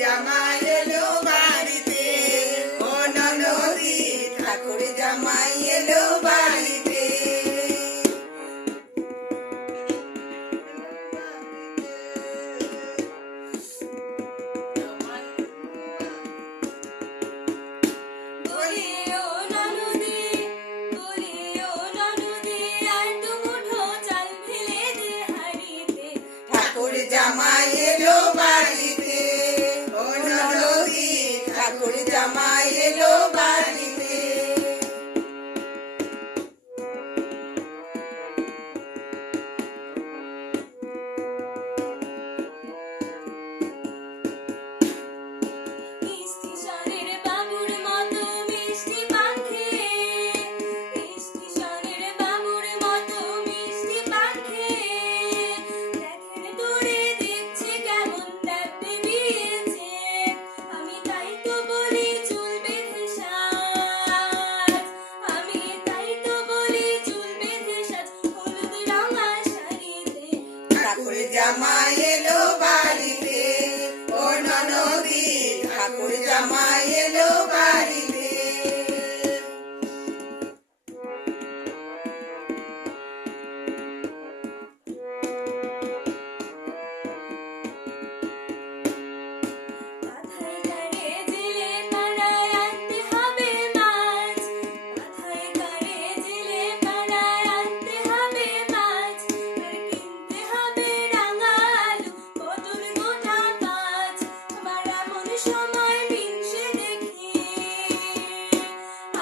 জামাই এলো বাড়িতে, ও ননদি ঠাকুর জামাই এলো বাড়িতে। বলি ও ননদি, বলি ও ননদি, আর দু মুঠো চাল ফেলে দে হাঁড়িতে। ঠাকুর জামাই এলো বাড়িতে, ও ননদি ঠাকুর জামাই এলো বাড়িতে। স্টেশনের বাবুর মতো মিষ্টি পাখি, স্টেশনের বাবুর মতো মিষ্টি পাখি, দেখেন তোরে দেখছে কেমন দেখতে বিয়েছে। আমি তাই তো বলি চুল বেঁধে সাজ, আমি তাই তো বলি চুল বেঁধে সাজ, হলুদ রঙা শাড়িতে। ঠাকুর জামাই এলো বাড়িতে, ও ননদি ঠাকুর জামাই এলো বাড়িতে। মাথায় করে জেলে পাড়ায় আনতে হবে মাছ, মাথায় করে জেলে পাড়ায় আনতে হবে মাছ, আর কিনতে হবে রাঙা আলু পটল গোটা পাঁচ। আবার এমন সময় মিনসে দেখি,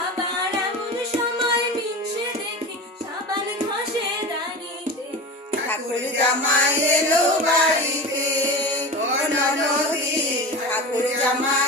আবার এমন সময় মিনসে দেখি, সাবান ঘষে দাঁড়িতে। ঠাকুর জামাই এলো বাড়িতে, ও ননদি ঠাকুর জামাই